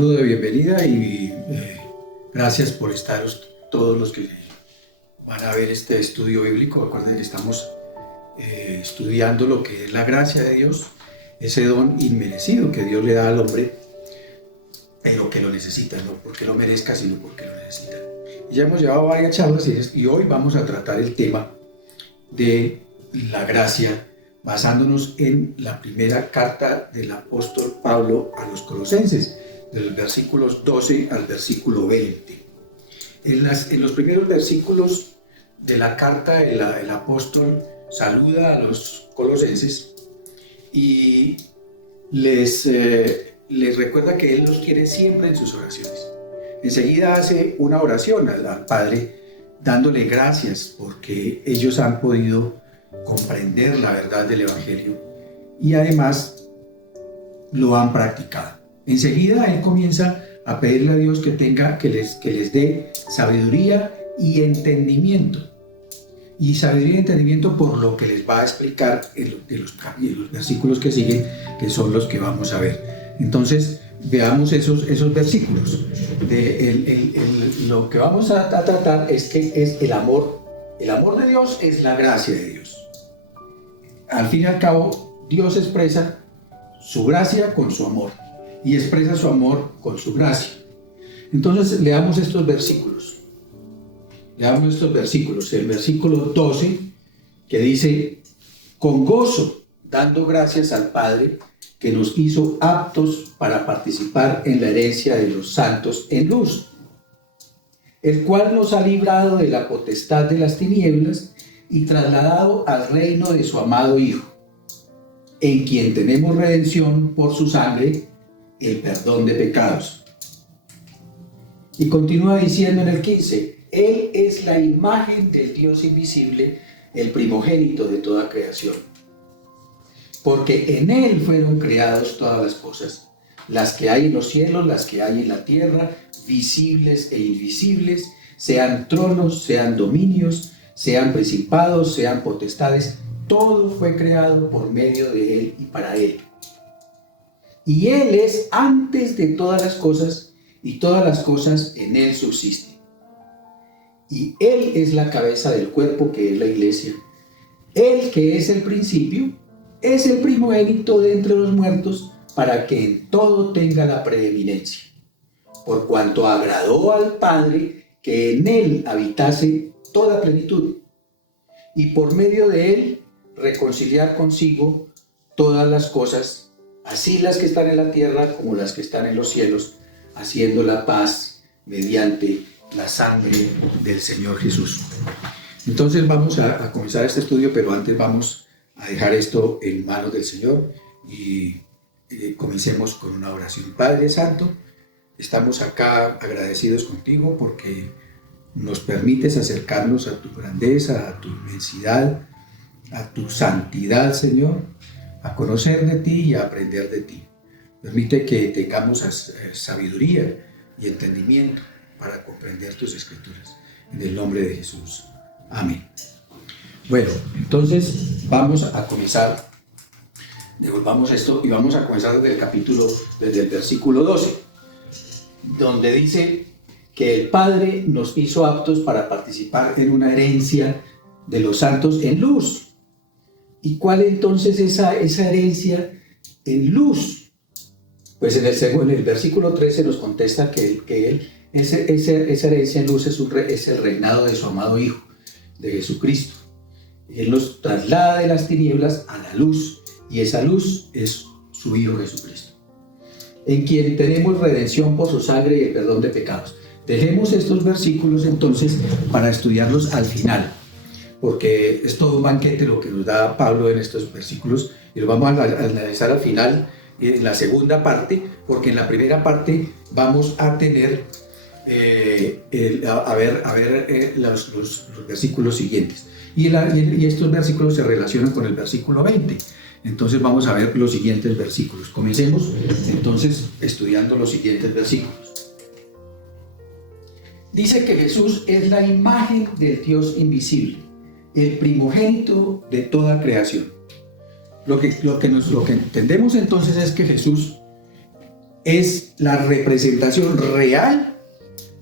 saludo de bienvenida y gracias por estar todos los que van a ver este estudio bíblico. Recuerden que estamos estudiando lo que es la gracia de Dios, ese don inmerecido que Dios le da al hombre, pero que lo necesita, no porque lo merezca, sino porque lo necesita. Y ya hemos llevado varias charlas y hoy vamos a tratar el tema de la gracia, basándonos en la primera carta del apóstol Pablo a los Colosenses, de los versículos 12 al versículo 20. En los primeros versículos de la carta, el apóstol saluda a los colosenses y les recuerda que él los quiere siempre en sus oraciones. Enseguida hace una oración al Padre, dándole gracias porque ellos han podido comprender la verdad del Evangelio y además lo han practicado. Enseguida él comienza a pedirle a Dios que les dé sabiduría y entendimiento. Y sabiduría y entendimiento por lo que les va a explicar en los versículos que siguen, que son los que vamos a ver. Entonces, veamos esos versículos. Lo que vamos a tratar es el amor. El amor de Dios es la gracia de Dios. Al fin y al cabo, Dios expresa su gracia con su amor y expresa su amor con su gracia. Entonces, leamos estos versículos. El versículo 12, que dice: con gozo, dando gracias al Padre, que nos hizo aptos para participar en la herencia de los santos en luz, el cual nos ha librado de la potestad de las tinieblas y trasladado al reino de su amado Hijo, en quien tenemos redención por su sangre, el perdón de pecados. Y continúa diciendo en el 15: Él es la imagen del Dios invisible, el primogénito de toda creación. Porque en Él fueron creadas todas las cosas, las que hay en los cielos, las que hay en la tierra, visibles e invisibles, sean tronos, sean dominios, sean principados, sean potestades, todo fue creado por medio de Él y para Él. Y Él es antes de todas las cosas, y todas las cosas en Él subsisten. Y Él es la cabeza del cuerpo, que es la iglesia. Él, que es el principio, es el primogénito de entre los muertos, para que en todo tenga la preeminencia. Por cuanto agradó al Padre que en Él habitase toda plenitud, y por medio de Él reconciliar consigo todas las cosas, así las que están en la tierra como las que están en los cielos, haciendo la paz mediante la sangre del Señor Jesús. Entonces vamos a comenzar este estudio, pero antes vamos a dejar esto en manos del Señor y comencemos con una oración. Padre Santo, estamos acá agradecidos contigo porque nos permites acercarnos a tu grandeza, a tu inmensidad, a tu santidad, Señor, a conocer de ti y a aprender de ti. Permite que tengamos sabiduría y entendimiento para comprender tus escrituras. En el nombre de Jesús. Amén. Bueno, entonces vamos a comenzar. Devolvamos esto y vamos a comenzar desde el versículo 12, donde dice que el Padre nos hizo aptos para participar en una herencia de los santos en luz. ¿Y cuál entonces esa herencia en luz? Pues en el versículo 13 nos contesta que esa herencia en luz es el reinado de su amado Hijo, de Jesucristo. Él nos traslada de las tinieblas a la luz, y esa luz es su Hijo Jesucristo, en quien tenemos redención por su sangre y el perdón de pecados. Dejemos estos versículos entonces para estudiarlos al final, porque es todo un banquete lo que nos da Pablo en estos versículos, y lo vamos a analizar al final, en la segunda parte, porque en la primera parte vamos a tener los versículos siguientes, y estos versículos se relacionan con el versículo 20. Entonces vamos a ver los siguientes versículos. Comencemos entonces estudiando los siguientes versículos. Dice que Jesús es la imagen del Dios invisible, el primogénito de toda creación. Lo que entendemos entonces es que Jesús es la representación real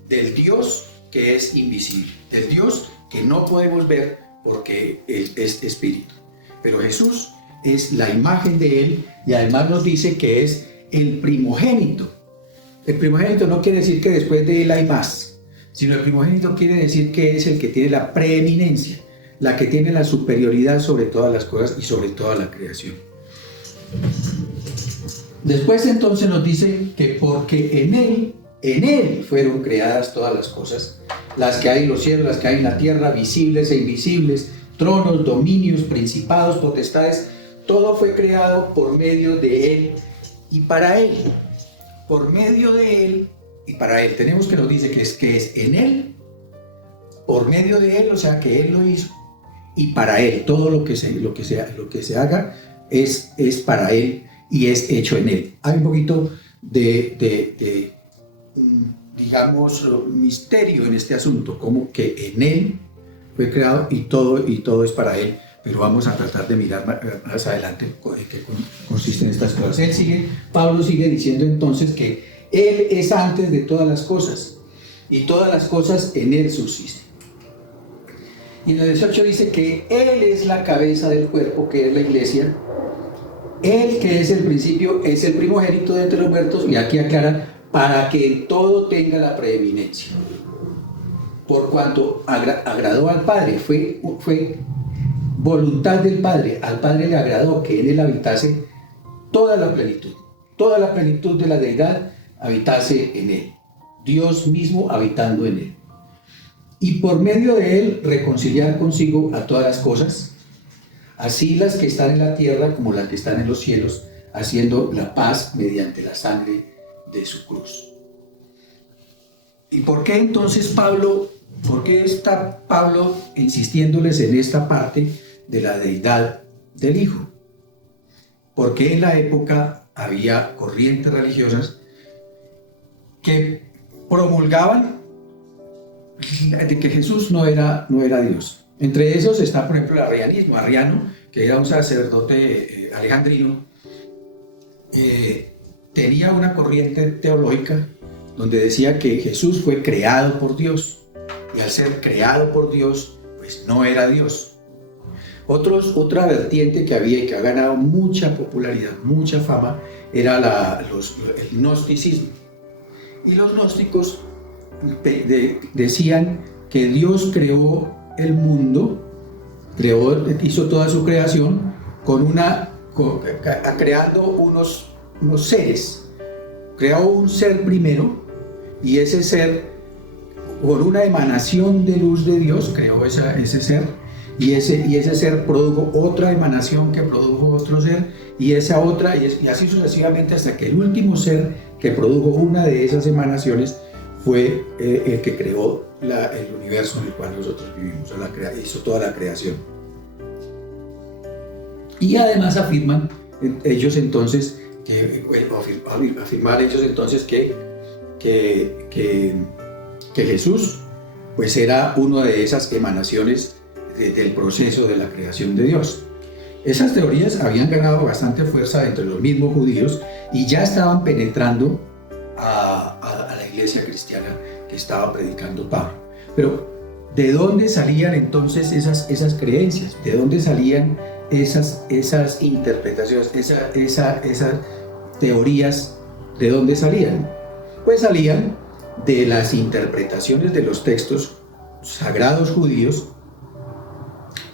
del Dios que es invisible, del Dios que no podemos ver porque Él es espíritu. Pero Jesús es la imagen de Él y además nos dice que es el primogénito. El primogénito no quiere decir que después de Él hay más, sino el primogénito quiere decir que es el que tiene la preeminencia, la que tiene la superioridad sobre todas las cosas y sobre toda la creación. Después entonces nos dice que porque en Él fueron creadas todas las cosas, las que hay en los cielos, las que hay en la tierra, visibles e invisibles, tronos, dominios, principados, potestades, todo fue creado por medio de Él y para Él. Por medio de Él y para Él. Tenemos que nos dice que es en Él, por medio de Él, o sea que Él lo hizo, y para Él. Todo lo que se haga es para Él y es hecho en Él. Hay un poquito de digamos, misterio en este asunto, como que en Él fue creado y todo es para Él, pero vamos a tratar de mirar más adelante en qué consisten estas cosas. Pablo sigue diciendo entonces que Él es antes de todas las cosas y todas las cosas en Él subsisten. Y en el 18 dice que Él es la cabeza del cuerpo, que es la iglesia. Él que es el principio, es el primogénito de entre los muertos, y aquí aclara, para que en todo tenga la preeminencia. Por cuanto agradó al Padre, fue voluntad del Padre, al Padre le agradó que en Él habitase toda la plenitud de la deidad habitase en Él, Dios mismo habitando en Él. Y por medio de Él reconciliar consigo a todas las cosas, así las que están en la tierra como las que están en los cielos, haciendo la paz mediante la sangre de su cruz. ¿Y por qué entonces por qué está Pablo insistiéndoles en esta parte de la deidad del Hijo? Porque en la época había corrientes religiosas que promulgaban de que Jesús no era Dios. Entre esos está, por ejemplo, el arrianismo. Arriano, que era un sacerdote alejandrino, tenía una corriente teológica donde decía que Jesús fue creado por Dios, y al ser creado por Dios, pues no era Dios. Otra vertiente que había y que ha ganado mucha popularidad, mucha fama, era el gnosticismo. Y los gnósticos decían que Dios creó el mundo, hizo toda su creación creando unos seres. Creó un ser primero, y ese ser, por una emanación de luz de Dios, creó ese ser, y ese ser produjo otra emanación que produjo otro ser, y esa otra, y así sucesivamente, hasta que el último ser que produjo una de esas emanaciones fue el que creó el universo en el cual nosotros vivimos, hizo toda la creación. Y además afirman ellos entonces que Jesús pues era una de esas emanaciones del proceso de la creación de Dios. Esas teorías habían ganado bastante fuerza entre los mismos judíos y ya estaban penetrando a la iglesia cristiana que estaba predicando Pablo. Pero ¿de dónde salían entonces esas creencias? ¿De dónde salían esas interpretaciones, esas teorías? ¿De dónde salían? Pues salían de las interpretaciones de los textos sagrados judíos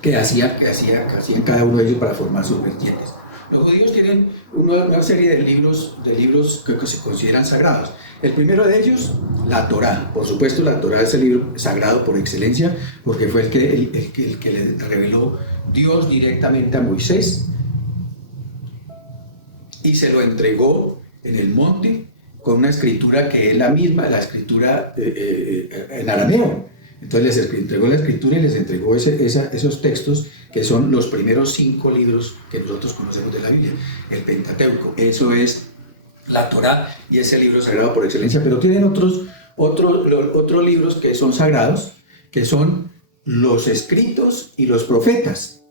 que hacían cada uno de ellos para formar sus vertientes. Los judíos tienen una serie de libros que se consideran sagrados. El primero de ellos, la Torá. Por supuesto, la Torá es el libro sagrado por excelencia, porque fue el que le reveló Dios directamente a Moisés y se lo entregó en el monte con una escritura que es la misma, la escritura en arameo. Entonces les entregó la escritura y les entregó esos textos que son los primeros 5 libros que nosotros conocemos de la Biblia, el Pentateuco. Eso es la Torá y es el libro sagrado por excelencia, pero tienen otros libros que son sagrados, que son los escritos y los profetas.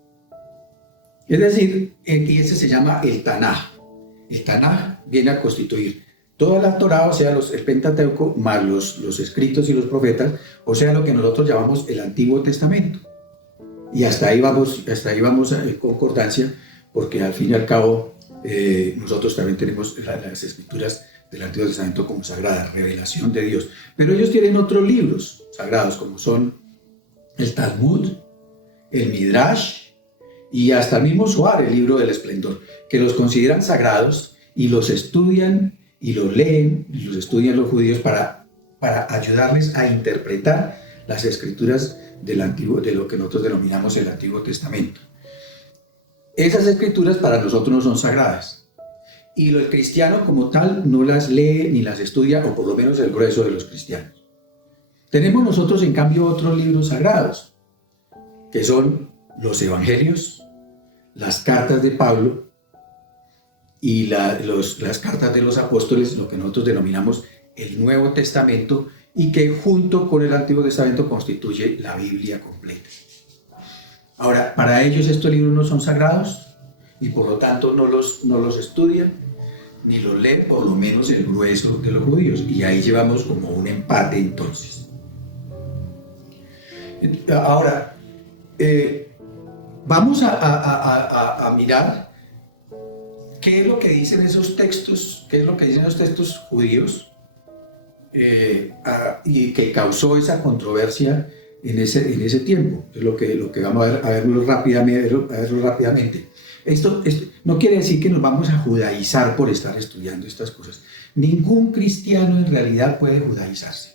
Es decir, y ese se llama el Tanaj. El Tanaj viene a constituir Toda la Torá, o sea, el Pentateuco, más los escritos y los profetas, o sea, lo que nosotros llamamos el Antiguo Testamento. Y hasta ahí vamos en concordancia, porque al fin y al cabo nosotros también tenemos las escrituras del Antiguo Testamento como sagradas, revelación de Dios. Pero ellos tienen otros libros sagrados, como son el Talmud, el Midrash y hasta el mismo Zohar, el libro del esplendor, que los consideran sagrados y los estudian y los leen, y los estudian los judíos para ayudarles a interpretar las escrituras del Antiguo, de lo que nosotros denominamos el Antiguo Testamento. Esas escrituras para nosotros no son sagradas. Y el cristiano como tal no las lee ni las estudia, o por lo menos el grueso de los cristianos. Tenemos nosotros en cambio otros libros sagrados, que son los evangelios, las cartas de Pablo y las cartas de los apóstoles, lo que nosotros denominamos el Nuevo Testamento, y que junto con el Antiguo Testamento constituye la Biblia completa. Ahora, para ellos estos libros no son sagrados y por lo tanto no los estudian ni los leen, por lo menos el grueso de los judíos, y ahí llevamos como un empate entonces. Ahora, vamos a mirar qué es lo que dicen esos textos, judíos, y que causó esa controversia en ese tiempo. Es lo que vamos a verlo rápidamente. Esto no quiere decir que nos vamos a judaizar por estar estudiando estas cosas. Ningún cristiano en realidad puede judaizarse.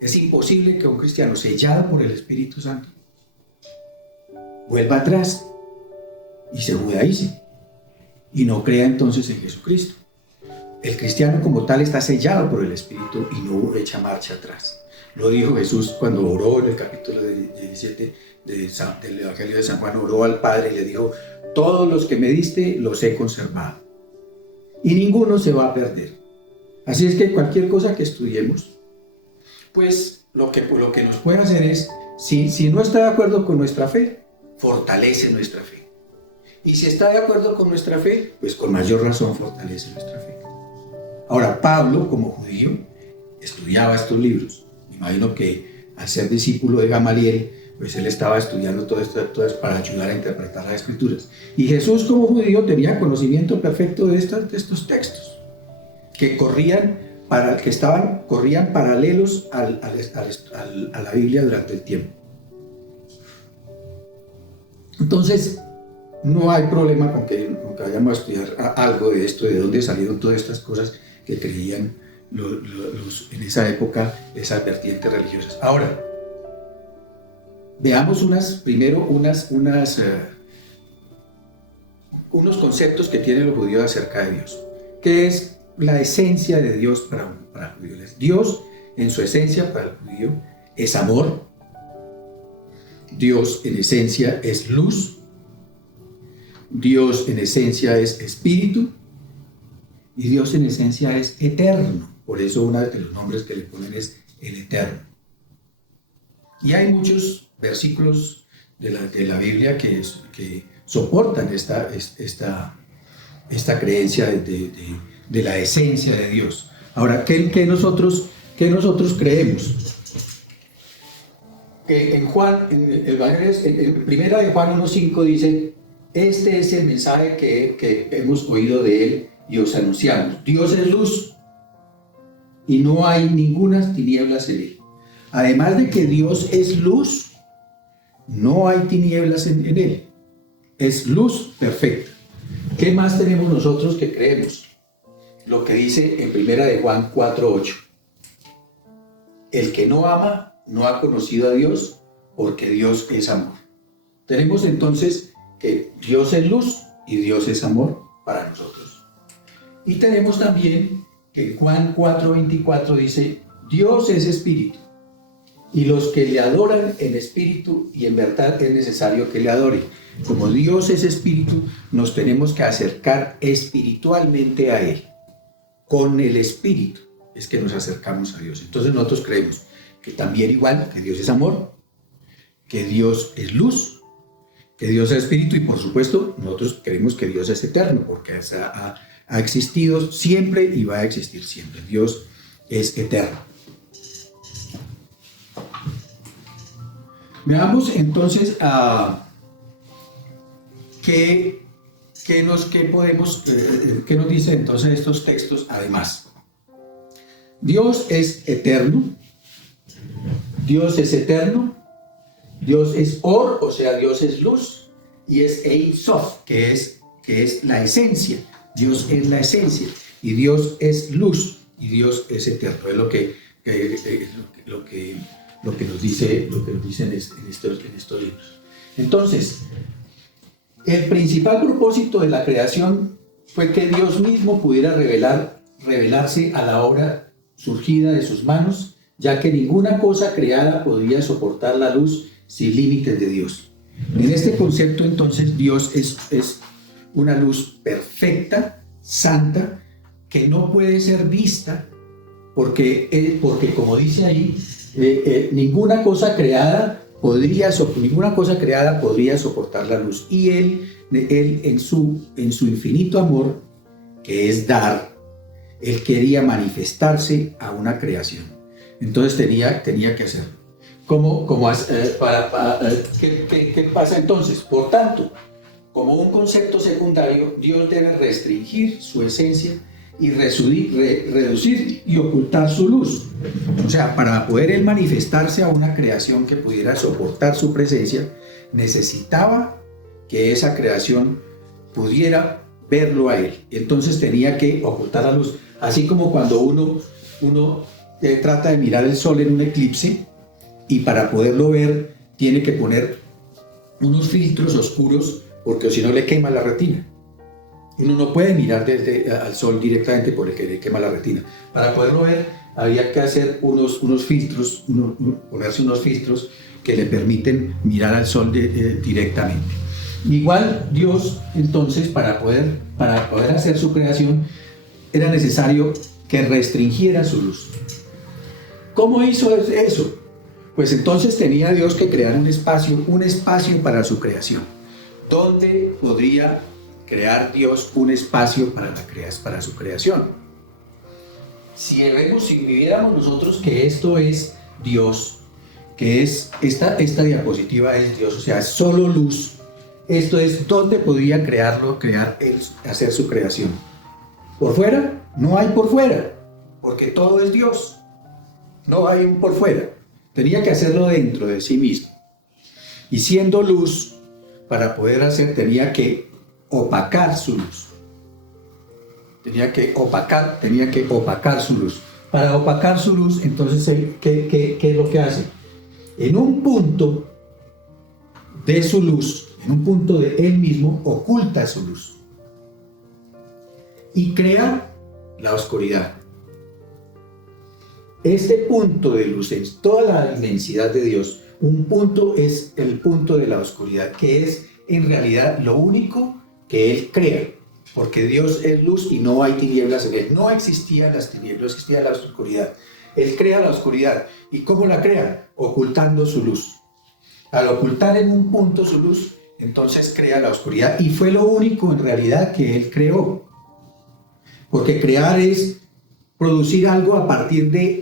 Es imposible que un cristiano sellado por el Espíritu Santo vuelva atrás y se judaice y no crea entonces en Jesucristo. El cristiano como tal está sellado por el Espíritu y no echa marcha atrás. Lo dijo Jesús cuando oró en el capítulo 17 del Evangelio de San Juan. Oró al Padre y le dijo: todos los que me diste los he conservado y ninguno se va a perder. Así es que cualquier cosa que estudiemos, pues lo que nos puede hacer es, si no está de acuerdo con nuestra fe, fortalece nuestra fe. Y si está de acuerdo con nuestra fe, pues con mayor razón fortalece nuestra fe. Ahora, Pablo, como judío, estudiaba estos libros. Me imagino que al ser discípulo de Gamaliel, pues él estaba estudiando todo esto para ayudar a interpretar las escrituras. Y Jesús, como judío, tenía conocimiento perfecto de estos textos, que corrían paralelos a la Biblia durante el tiempo. Entonces, no hay problema con que vayamos a estudiar algo de esto, de dónde salieron todas estas cosas que creían en esa época, esas vertientes religiosas. Ahora, veamos unos conceptos que tienen los judíos acerca de Dios. ¿Qué es la esencia de Dios para los judíos? Dios, en su esencia para el judío, es amor. Dios, en esencia, es luz. Dios, en esencia, es espíritu. Y Dios, en esencia, es eterno. Por eso uno de los nombres que le ponen es el Eterno. Y hay muchos versículos de la Biblia que soportan esta creencia de la esencia de Dios. Ahora, ¿qué nosotros creemos? Que en primera de Juan 1:5 dice: este es el mensaje que hemos oído de él y os anunciamos. Dios es luz y no hay ninguna tinieblas en él. Además de que Dios es luz, no hay tinieblas en él. Es luz perfecta. ¿Qué más tenemos nosotros que creemos? Lo que dice en primera de Juan 4:8. El que no ama no ha conocido a Dios, porque Dios es amor. Tenemos entonces que Dios es luz y Dios es amor para nosotros. Y tenemos también que Juan 4:24 dice: Dios es espíritu, y los que le adoran en espíritu y en verdad es necesario que le adoren. Como Dios es espíritu, nos tenemos que acercar espiritualmente a Él. Con el espíritu es que nos acercamos a Dios. Entonces nosotros creemos que también igual que Dios es amor, que Dios es luz, que Dios es espíritu, y por supuesto nosotros creemos que Dios es eterno, porque ha existido siempre y va a existir siempre. Dios es eterno. Veamos entonces qué nos dice entonces estos textos además. Dios es eterno, Dios es eterno, Dios es Or, o sea, Dios es luz, y es Ein Sof, que es la esencia. Dios es la esencia, y Dios es luz, y Dios es eterno. Es lo que nos dice en estos libros. Entonces, el principal propósito de la creación fue que Dios mismo pudiera revelarse a la obra surgida de sus manos, ya que ninguna cosa creada podría soportar la luz sin límites de Dios. En este concepto, entonces, Dios es una luz perfecta, santa, que no puede ser vista, porque como dice ahí, ninguna cosa creada podría soportar la luz. Y Él en su infinito amor, que es dar, Él quería manifestarse a una creación. Entonces tenía que hacerlo. ¿Qué pasa entonces? Por tanto, como un concepto secundario, Dios debe restringir su esencia y reducir y ocultar su luz. O sea, para poder Él manifestarse a una creación que pudiera soportar su presencia, necesitaba que esa creación pudiera verlo a Él. Entonces tenía que ocultar la luz. Así como cuando uno trata de mirar el sol en un eclipse, y para poderlo ver tiene que poner unos filtros oscuros, porque si no le quema la retina. Uno no puede mirar al sol directamente porque le quema la retina. Para poderlo ver había que hacer unos filtros, ponerse unos filtros que le permiten mirar al sol directamente. Igual Dios, entonces, para poder hacer su creación, era necesario que restringiera su luz. ¿Cómo hizo eso? Pues entonces tenía Dios que crear un espacio para su creación. ¿Dónde podría crear Dios un espacio para su creación? Si viviéramos nosotros que esto es Dios, que es esta diapositiva es Dios, o sea, solo luz. Esto es ¿dónde podría hacer su creación? ¿Por fuera? No hay por fuera, porque todo es Dios. No hay un por fuera. Tenía que hacerlo dentro de sí mismo. Y siendo luz, para poder hacer, tenía que opacar su luz. Tenía que opacar su luz. Para opacar su luz, entonces, ¿qué es lo que hace? En un punto de su luz, en un punto de él mismo, oculta su luz. Y crea la oscuridad. Este punto de luz, en toda la inmensidad de Dios, un punto es el punto de la oscuridad, que es en realidad lo único que Él crea, porque Dios es luz y no hay tinieblas en Él. No existían las tinieblas, no existía la oscuridad. Él crea la oscuridad. ¿Y cómo la crea? Ocultando su luz. Al ocultar en un punto su luz, entonces crea la oscuridad. Y fue lo único en realidad que Él creó. Porque crear es producir algo a partir de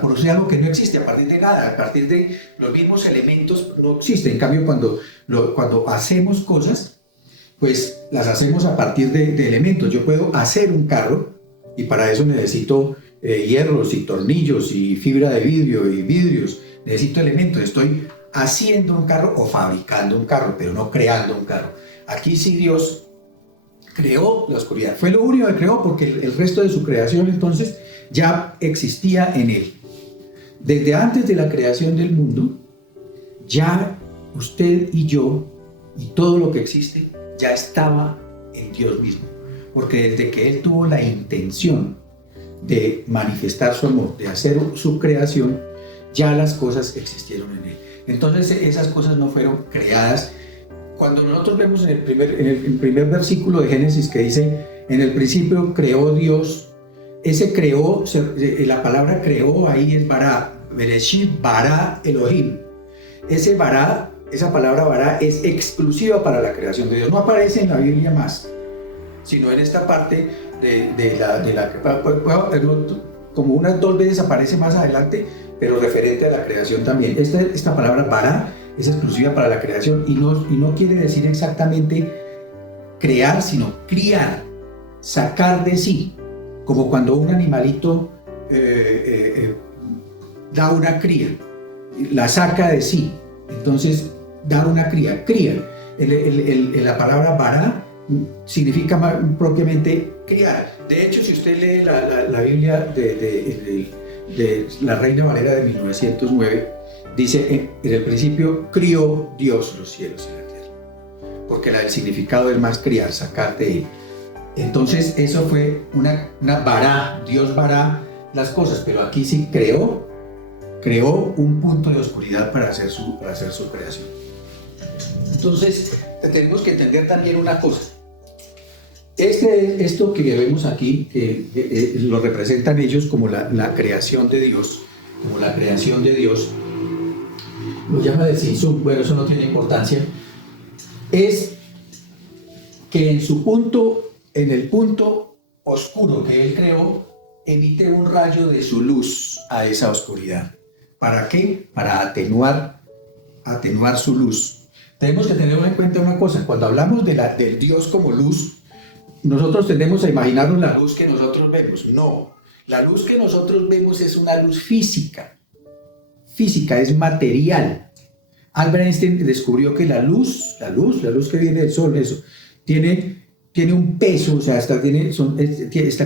producir algo que no existe, a partir de nada, a partir de los mismos elementos no existe. En cambio, cuando hacemos cosas, pues las hacemos a partir de elementos. Yo puedo hacer un carro y para eso necesito hierros y tornillos y fibra de vidrio y vidrios. Necesito elementos. Estoy haciendo un carro o fabricando un carro, pero no creando un carro. Aquí sí Dios creó la oscuridad. Fue lo único que creó, porque el resto de su creación entonces ya existía en Él. Desde antes de la creación del mundo, ya usted y yo y todo lo que existe ya estaba en Dios mismo. Porque desde que Él tuvo la intención de manifestar su amor, de hacer su creación, ya las cosas existieron en Él. Entonces esas cosas no fueron creadas. Cuando nosotros vemos en el primer versículo de Génesis que dice, en el principio creó Dios, ese creó, la palabra creó ahí es bara, Bereshit bara Elohim. Ese bara, esa palabra bara es exclusiva para la creación de Dios, no aparece en la Biblia más. sino en esta parte de como unas 2 veces aparece más adelante, pero referente a la creación también. Esta palabra bara es exclusiva para la creación y no quiere decir exactamente crear, sino criar, sacar de sí, como cuando un animalito da una cría, la saca de sí, entonces da una cría. La palabra bara significa más propiamente criar. De hecho, si usted lee la Biblia de la Reina Valera de 1909, dice, en el principio crió Dios los cielos y la tierra, porque el significado es más criar, sacar de él. Entonces eso fue una bara, Dios bara las cosas, pero aquí sí creó un punto de oscuridad para hacer su creación. Entonces tenemos que entender también una cosa. Esto que vemos aquí, lo representan ellos como la creación de Dios, lo llama de Sinsum, bueno, eso no tiene importancia, es que en el punto oscuro que él creó, emite un rayo de su luz a esa oscuridad. ¿Para qué? Para atenuar su luz. Tenemos que tener en cuenta una cosa, cuando hablamos del Dios como luz, nosotros tendemos a imaginarnos la luz que nosotros vemos. No, la luz que nosotros vemos es una luz física, es material. Albert Einstein descubrió que la luz que viene del sol, eso, tiene un peso, o sea, está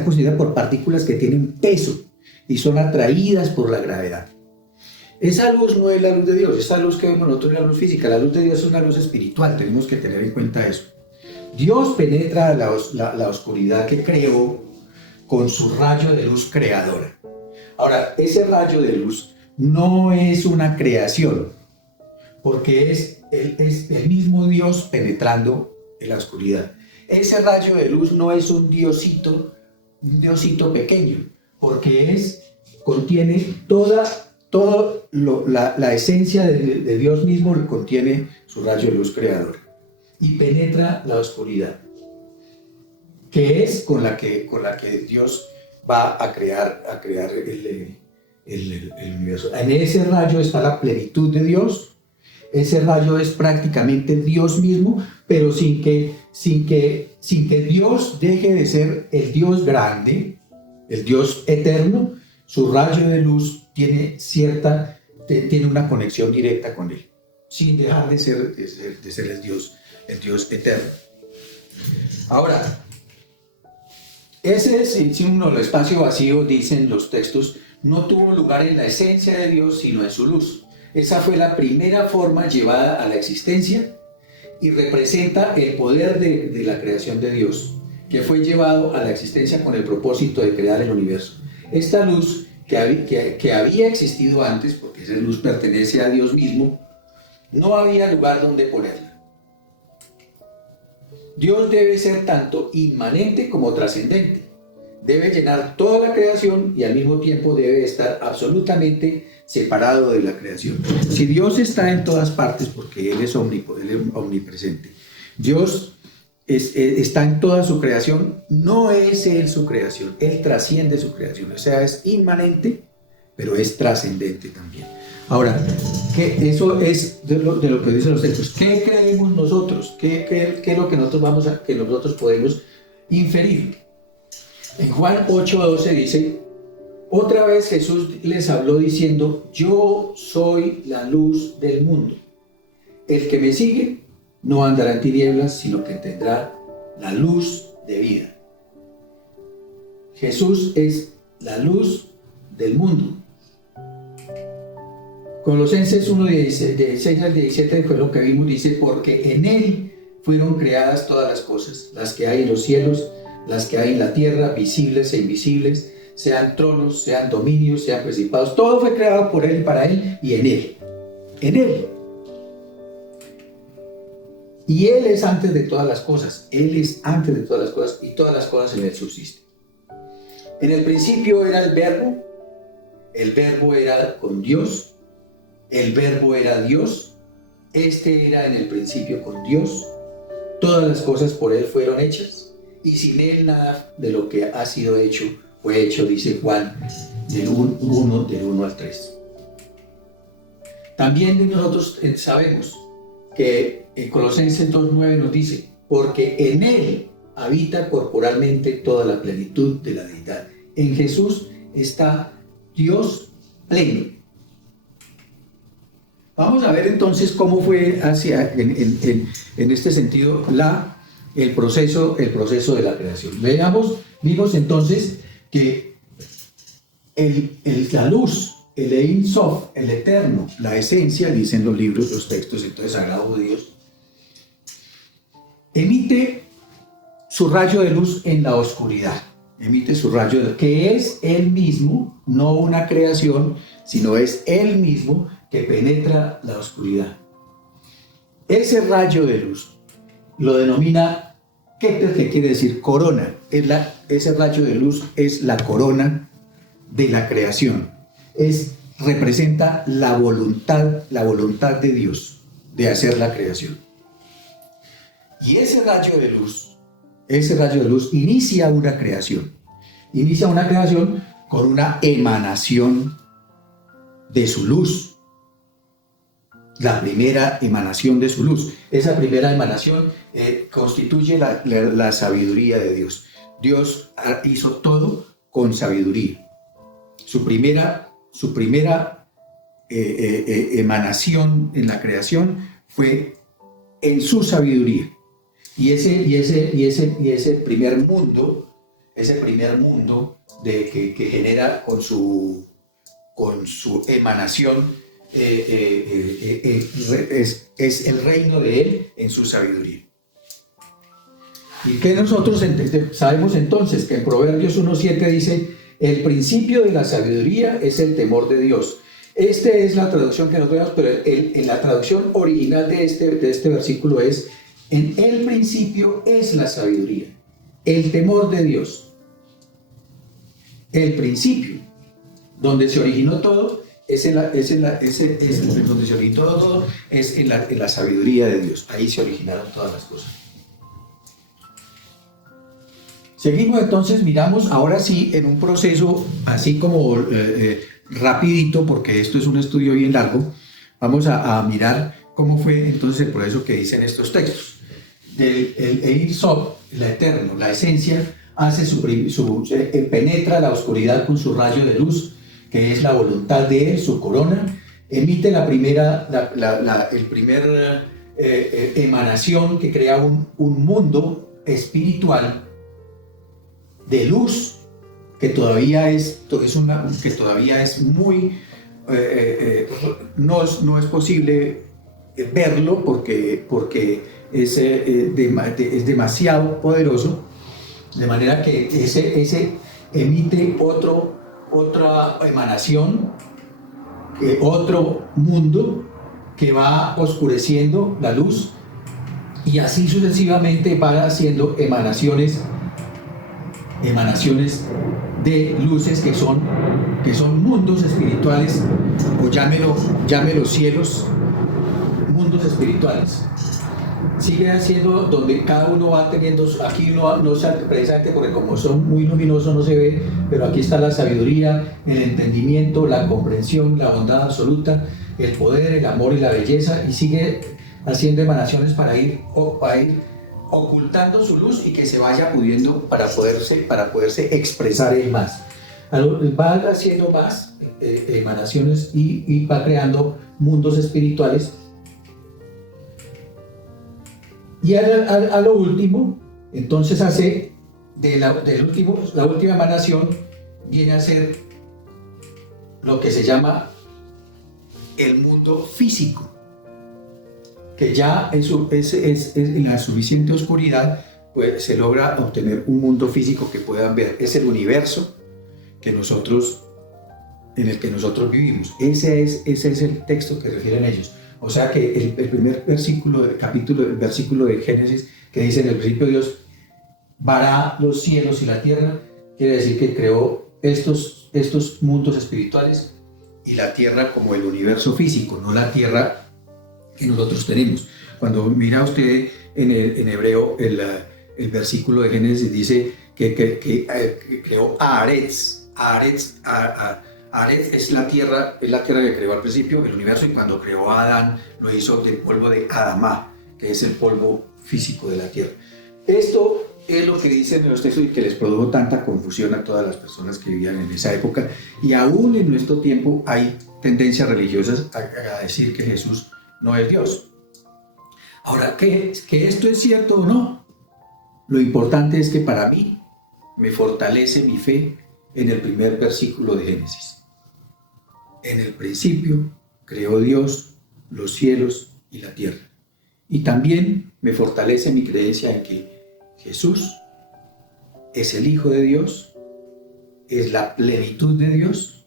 constituida por partículas que tienen peso y son atraídas por la gravedad. Esa luz no es la luz de Dios, esa luz que vemos nosotros es la luz física, la luz de Dios es una luz espiritual, tenemos que tener en cuenta eso. Dios penetra la oscuridad que creó con su rayo de luz creadora. Ahora, ese rayo de luz no es una creación, porque es el mismo Dios penetrando en la oscuridad. Ese rayo de luz no es un diosito pequeño, porque contiene toda la esencia de Dios mismo, contiene su rayo de luz creador y penetra la oscuridad, que es con la que Dios va a crear el universo. En ese rayo está la plenitud de Dios. Ese rayo es prácticamente Dios mismo, pero sin que Dios deje de ser el Dios grande, el Dios eterno. Su rayo de luz tiene una conexión directa con él, sin dejar de ser el Dios eterno. Ahora, ese símbolo del espacio vacío, dicen los textos, no tuvo lugar en la esencia de Dios, sino en su luz. Esa fue la primera forma llevada a la existencia y representa el poder de la creación de Dios, que fue llevado a la existencia con el propósito de crear el universo. Esta luz que había existido antes, porque esa luz pertenece a Dios mismo, no había lugar donde ponerla. Dios debe ser tanto inmanente como trascendente. Debe llenar toda la creación y al mismo tiempo debe estar absolutamente separado de la creación. Si Dios está en todas partes, porque Él es omnipresente, Dios está en toda su creación, no es Él su creación, Él trasciende su creación, o sea, es inmanente, pero es trascendente también. Ahora, eso es de lo que dicen los textos. ¿Qué creemos nosotros? ¿Qué es lo que nosotros podemos inferir? En Juan 8:12 dice, otra vez Jesús les habló diciendo, yo soy la luz del mundo. El que me sigue no andará en tinieblas, sino que tendrá la luz de vida. Jesús es la luz del mundo. Colosenses 1:16 al 17 fue lo que vimos, dice, porque en Él fueron creadas todas las cosas, las que hay en los cielos, las que hay en la tierra, visibles e invisibles, sean tronos, sean dominios, sean principados, todo fue creado por Él y para Él y en Él. En Él. Y Él es antes de todas las cosas, Él es antes de todas las cosas y todas las cosas en Él subsisten. En el principio era el verbo era con Dios, el verbo era Dios, este era en el principio con Dios, todas las cosas por Él fueron hechas y sin Él nada de lo que ha sido hecho fue hecho, dice Juan, del 1 al 3. También de nosotros sabemos que en Colosenses 2:9 nos dice, porque en Él habita corporalmente toda la plenitud de la deidad. En Jesús está Dios pleno. Vamos a ver entonces cómo fue en este sentido el proceso de la creación. Vimos entonces que la luz, el Ein Sof, el eterno, la esencia, dicen los libros, los textos entonces sagrados judíos, emite su rayo de luz en la oscuridad. Emite su rayo de luz, que es Él mismo, no una creación, sino es Él mismo que penetra la oscuridad. Ese rayo de luz lo denomina Keter, que quiere decir corona. Ese rayo de luz es la corona de la creación. Representa la voluntad de Dios de hacer la creación. Y ese rayo de luz inicia una creación. Inicia una creación con una emanación de su luz. La primera emanación de su luz. Esa primera emanación constituye la sabiduría de Dios. Dios hizo todo con sabiduría. Su primera emanación en la creación fue en su sabiduría. Y ese primer mundo que genera con su emanación, es el reino de Él en su sabiduría. Y que nosotros sabemos entonces que en Proverbios 1:7 dice: el principio de la sabiduría es el temor de Dios. Esta es la traducción que nosotros vemos, pero en la traducción original de este versículo es: en el principio es la sabiduría, el temor de Dios. El principio, donde se originó todo, donde se originó todo es en la sabiduría de Dios. Ahí se originaron todas las cosas. Seguimos entonces, miramos ahora sí en un proceso así como rapidito, porque esto es un estudio bien largo. Vamos a mirar cómo fue entonces el proceso que dicen estos textos. El Ein Sof, el eterno, la esencia, penetra la oscuridad con su rayo de luz, que es la voluntad de Él, su corona, emite la primera emanación que crea un mundo espiritual de luz que todavía es muy no es posible verlo porque es demasiado poderoso, de manera que ese emite otra emanación, otro mundo que va oscureciendo la luz, y así sucesivamente va haciendo emanaciones de luces que son mundos espirituales, o llámelo cielos, mundos espirituales. Sigue haciendo donde cada uno va teniendo, aquí no precisamente porque como son muy luminosos no se ve, pero aquí está la sabiduría, el entendimiento, la comprensión, la bondad absoluta, el poder, el amor y la belleza, y sigue haciendo emanaciones para ir ocultando su luz y que se vaya pudiendo para poderse expresar él más. Va haciendo más emanaciones y va creando mundos espirituales. Y a lo último, entonces hace la última emanación, viene a ser lo que se llama el mundo físico, que ya en la suficiente oscuridad pues, se logra obtener un mundo físico que puedan ver. Es el universo en el que nosotros vivimos. Ese es el texto que refieren ellos. O sea que el primer versículo de Génesis, que dice: en el principio Dios vará los cielos y la tierra, quiere decir que creó estos mundos espirituales y la tierra como el universo físico, no la tierra que nosotros tenemos. Cuando mira usted en hebreo el versículo de Génesis dice que creó a Aretz. Aretz es la tierra que creó al principio, el universo, y cuando creó a Adán lo hizo del polvo de Adamá, que es el polvo físico de la tierra. Esto es lo que dicen los textos y que les produjo tanta confusión a todas las personas que vivían en esa época. Y aún en nuestro tiempo hay tendencias religiosas a decir que Jesús no es Dios. Ahora, que esto es cierto o no, lo importante es que para mí me fortalece mi fe en el primer versículo de Génesis. En el principio creó Dios los cielos y la tierra. Y también me fortalece mi creencia en que Jesús es el Hijo de Dios, es la plenitud de Dios,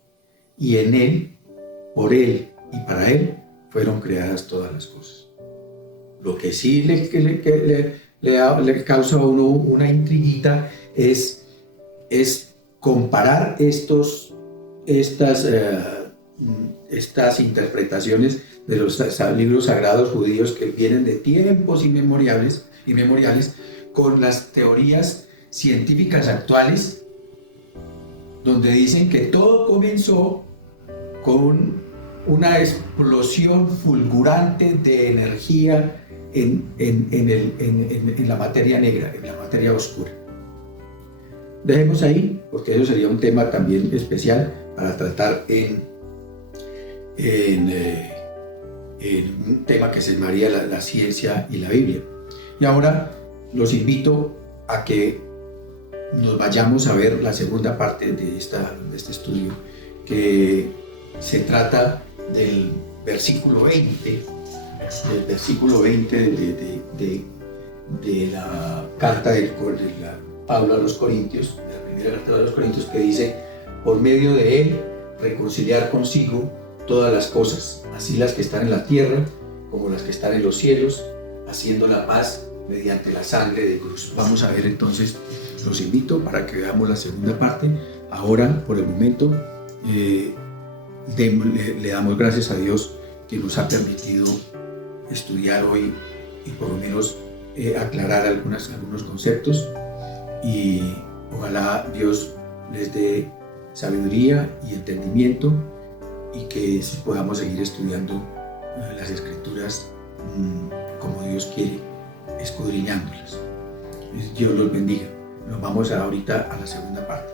y en Él, por Él y para Él fueron creadas todas las cosas. Lo que sí le causa a uno una intriguita es comparar estas interpretaciones de los libros sagrados judíos que vienen de tiempos inmemoriales con las teorías científicas actuales, donde dicen que todo comenzó con una explosión fulgurante de energía en la materia negra, en la materia oscura. Dejemos ahí, porque eso sería un tema también especial para tratar en un tema que se llamaría la ciencia y la Biblia. Y ahora los invito a que nos vayamos a ver la segunda parte de este estudio, que se trata del versículo 20, de la carta de Pablo a los Corintios, de la primera carta de los Corintios, que dice: por medio de él reconciliar consigo todas las cosas, así las que están en la tierra como las que están en los cielos, haciendo la paz mediante la sangre de cruz. Vamos a ver entonces, los invito para que veamos la segunda parte. Ahora, por el momento, le damos gracias a Dios que nos ha permitido estudiar hoy y por lo menos aclarar algunos conceptos, y ojalá Dios les dé sabiduría y entendimiento y que podamos seguir estudiando las Escrituras como Dios quiere, escudriñándolas. Dios los bendiga. Nos vamos ahorita a la segunda parte.